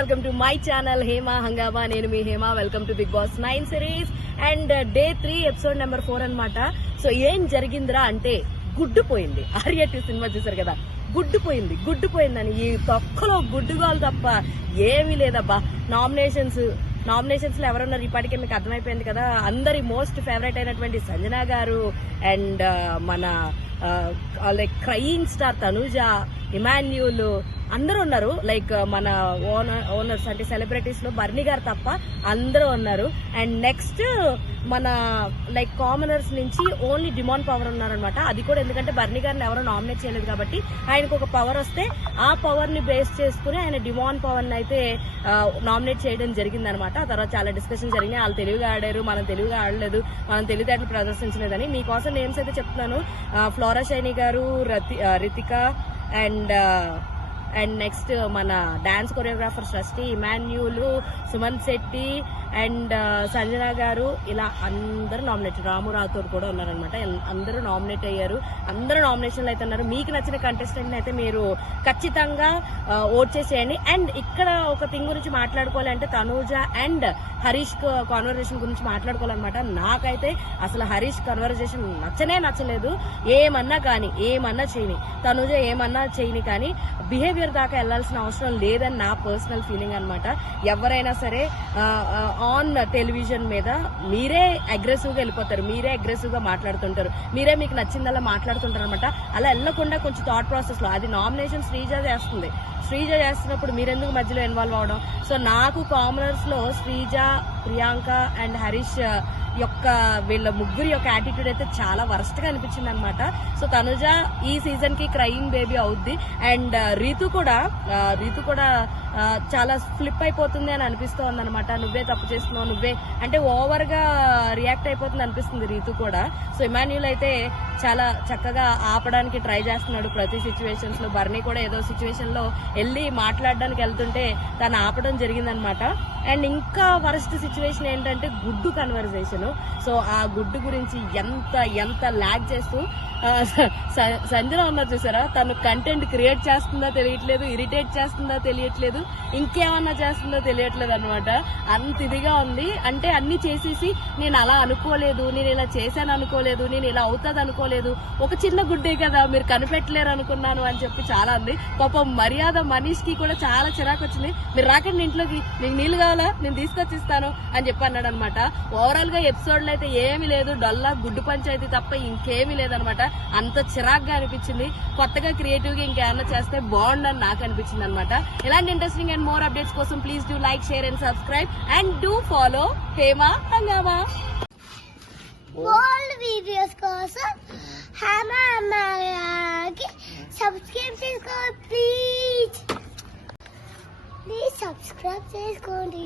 Welcome to my channel Hema Hungama. నేను మీ Hema. Welcome to Bigg Boss nine series and day three episode number four అనమాట so ఏం జరిగిందిరా అంటే గుడ్డు పోయింది ఆర్యటి సినిమా చూసారు కదా? గుడ్డు పోయింది గుడ్డు పోయిందని ఈ తొక్కలో గుడ్డుగోలు తప్ప ఏమీ లేదబ్బా. నామినేషన్స్ నామినేషన్స్లో ఎవరున్నారు? ఇప్పటికే మీకు అర్థమైపోయింది కదా. అందరి మోస్ట్ ఫేవరెట్ అయినటువంటి సంజన గారు అండ్ మన like crying star Tanuja Emmanuel అందరూ ఉన్నారు. లైక్ మన ఓనర్ ఓనర్స్ అంటే సెలబ్రిటీస్లో బర్నీ గారు తప్ప అందరూ ఉన్నారు. అండ్ నెక్స్ట్ మన లైక్ కామనర్స్ నుంచి ఓన్లీ డిమాండ్ పవర్ ఉన్నారనమాట అది కూడా ఎందుకంటే బర్నీ గారిని ఎవరో నామినేట్ చేయలేదు కాబట్టి ఆయనకు ఒక పవర్ వస్తే ఆ పవర్ని బేస్ చేసుకుని ఆయన డిమాండ్ పవర్ని అయితే నామినేట్ చేయడం జరిగిందనమాట ఆ తర్వాత చాలా డిస్కషన్ జరిగినాయి. వాళ్ళు తెలివిగా ఆడారు మనం తెలివిగా ఆడలేదు మనం తెలివితేటలు ప్రదర్శించలేదని. మీకోసం నేమ్స్ అయితే చెప్తున్నాను. ఫ్లోరా షైని గారు రతి Ritika Ritika and and next మన dance choreographer Srishti Emmanuel Sumanth Shetty and Sanjana గారు. ఇలా అందరూ నామినేట్ రాము రాథోర్ కూడా ఉన్నారనమాట అందరూ నామినేట్ అయ్యారు. అందరూ నామినేషన్లు అయితే ఉన్నారు. మీకు నచ్చిన కంటెస్టెంట్ని అయితే మీరు ఖచ్చితంగా ఓట్ చేసేయండి. అండ్ ఇక్కడ ఒక థింగ్ గురించి మాట్లాడుకోవాలంటే తనూజ అండ్ హరీష్ కాన్వర్జేషన్ గురించి మాట్లాడుకోవాలన్నమాట. నాకైతే అసలు హరీష్ కన్వర్జేషన్ నచ్చనే నచ్చలేదు. ఏమన్నా కానీ ఏమన్నా చేయని. తనూజ ఏమన్నా చేయని కానీ బిహేవియర్ దాకా వెళ్ళాల్సిన అవసరం లేదని నా పర్సనల్ ఫీలింగ్ అనమాట ఎవరైనా సరే ఆన్ టెలివిజన్ మీద మీరే అగ్రెసివ్గా వెళ్ళిపోతారు మీరే అగ్రెసివ్గా మాట్లాడుతుంటారు మీరే మీకు నచ్చిందల్లా మాట్లాడుతుంటారు అనమాట అలా వెళ్ళకుండా కొంచెం థాట్ ప్రాసెస్లో అది నామినేషన్ శ్రీజ చేస్తుంది. శ్రీజ చేస్తున్నప్పుడు మీరెందుకు మధ్యలో ఇన్వాల్వ్ అవడం? సో నాకు కామనర్స్లో శ్రీజ ప్రియాంక అండ్ హరీష్ యొక్క వీళ్ళ ముగ్గురి యొక్క యాటిట్యూడ్ అయితే చాలా వరస్ట్గా అనిపించింది అనమాట సో తనుజ ఈ సీజన్కి క్రయింగ్ బేబీ అవుద్ది. అండ్ రీతు కూడా రీతు కూడా చాలా ఫ్లిప్ అయిపోతుంది అని అనిపిస్తోంది అనమాట నువ్వే తప్పు చేస్తున్నావు నువ్వే అంటే ఓవర్గా రియాక్ట్ అయిపోతుంది అనిపిస్తుంది రీతు కూడా. సో ఇమాన్యుల్ అయితే చాలా చక్కగా ఆపడానికి ట్రై చేస్తున్నాడు ప్రతి సిచ్యువేషన్స్లో. బర్నీ కూడా ఏదో సిచ్యువేషన్లో వెళ్ళి మాట్లాడడానికి వెళ్తుంటే తను ఆపడం జరిగిందనమాట. అండ్ ఇంకా వరస్ట్ సిచ్యువేషన్ ఏంటంటే గుడ్డు కన్వర్జేషన్ సో ఆ గుడ్డు గురించి ఎంత ఎంత ల్యాగ్ చేస్తూ సంజన ఉన్నారు చూసారా? తను కంటెంట్ క్రియేట్ చేస్తుందా తెలియట్లేదు ఇరిటేట్ చేస్తుందా తెలియట్లేదు ఇంకేమన్నా చేస్తుందో తెలియట్లేదు అనమాట అంత ఇదిగా ఉంది. అంటే అన్ని చేసేసి నేను అలా అనుకోలేదు నేను ఇలా చేశాను అనుకోలేదు నేను ఇలా అవుతుంది అనుకోలేదు. ఒక చిన్న గుడ్డే కదా మీరు కనిపెట్టలేరు అనుకున్నాను అని చెప్పి చాలా అంది. పాపం మర్యాద మనీష్కి కూడా చాలా చిరాకు వచ్చింది. మీరు రాకండి ఇంట్లోకి మీకు నీళ్ళు కావాలా? నేను తీసుకొచ్చి ఇస్తాను అని చెప్పి అన్నాడు అనమాట ఓవరాల్గా అయితే ఏమీ లేదు. డల్లా గుడ్డు పంచాయతీ తప్ప ఇంకేమీ లేదనమాట. అంత చిరాగ్గా అనిపించింది. కొత్తగా క్రియేటివ్గా ఇంకేమన్నా చేస్తే బాగుండని నాకు అనిపించింది అనమాట ఇలాంటి ఇంట్రెస్టింగ్ అండ్ మోర్ అప్డేట్స్ కోసం please do like share and subscribe and do follow Hema Hungama. Old videos కోసం హేమా అమ్మాయికి సబ్స్క్రైబ్ చేసుకోండి ప్లీజ్ ప్లీజ్ సబ్స్క్రైబ్ చేసుకోండి.